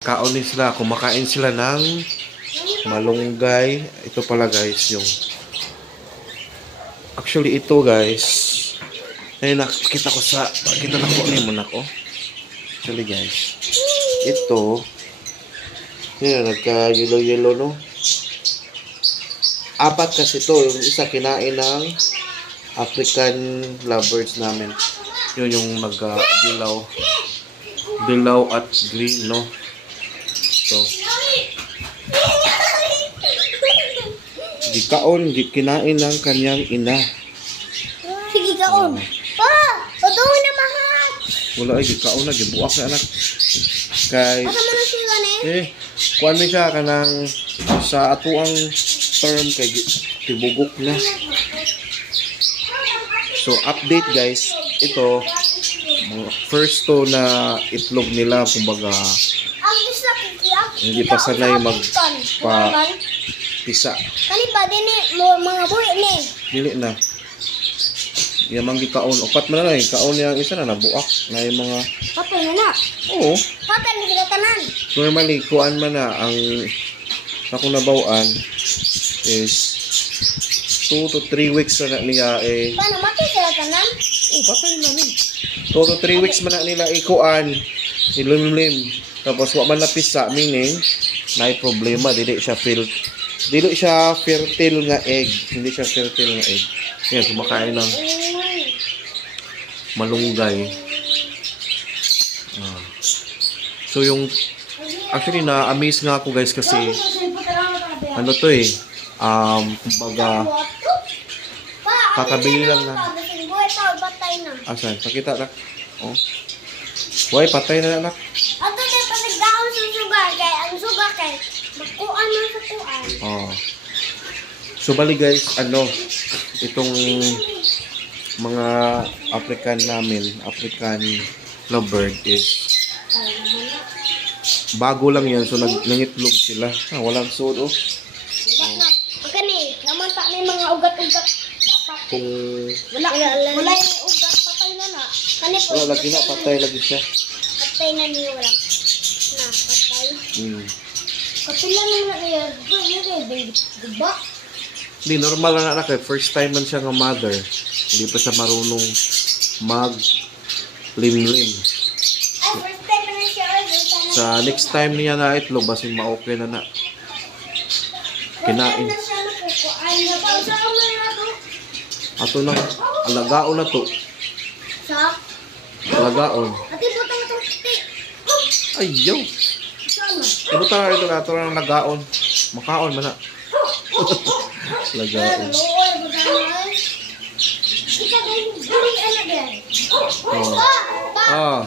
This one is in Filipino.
Kaonin sila, kumakain sila ng malunggay. Ito pala guys, yung Actually ito guys, ay nakita ko sa kita na ko ni mo nako. Actually guys, ito yan nagka yellow yellow no. Apat kasi to, yung isa kinain ng African lovers namin. Yun yung nag uh, dilaw dilaw at green no. So, di kaon, di kinain ng kanyang ina. Sige kaon. Pa! Patungin na mahal! Wala ay, di kaon na, gibuak na anak. Kay, Asa mo na sila na eh? eh, kuan mi siya kanang sa atuang term kay gi- tibugok na. So, update guys, ito, mga first to na itlog nila, kumbaga, Ang. Hindi pa sanay mag- pa- pisa. Kani ba din eh, mo- mga buhi ni. Dili na. Yung mga kaon, upat man na lang, kaon yung isa na nabuak na yung mga, Patay na na. oo, Patay na sila tanan. normally, kuan man na, ang ako nabawaan is 2 to 3 weeks na niya eh, Paano matay sila tanan? oh, patay na ni. 2 to 3 weeks man na nila ikuan, ilimlim. Tapos wa man napisa, meaning, na problema, dili siya fil dili siya fertile nga egg, hindi siya fertile nga egg. Yan, kumakain ng malunggay. Ah. So yung actually na amaze nga ako guys kasi ano to eh um kumbaga Kakabili lang na. Asan pakita na oh Why patay na anak Ato na pasagdaon sa sugar kay ang sugar kay makuan na sa kuan. oh So bali guys ano itong mga African namin African lovebird is bago lang yan so nag nangitlog sila ah, walang suod oh Wala na. Kani, naman ta may mga ugat-ugat. Dapat kung wala wala yung ugat patay na na. Kani po. wala lagi na patay lagi siya Patay na niyo wala. Na, patay. mm. Kapila na na niya. Diba? Hindi, normal na anak eh. First time man siya nga mother. Hindi pa siya marunong mag limlim. Ay, first time na siya. Sa next time niya na itlog, basing ma-okay na na. Kinain. to. Ato na, alagaon na to. Alagaon. Ati Ibuta na ito na ito na nagaon. Makaon man na. Ano din. Oh. Pa! Ah.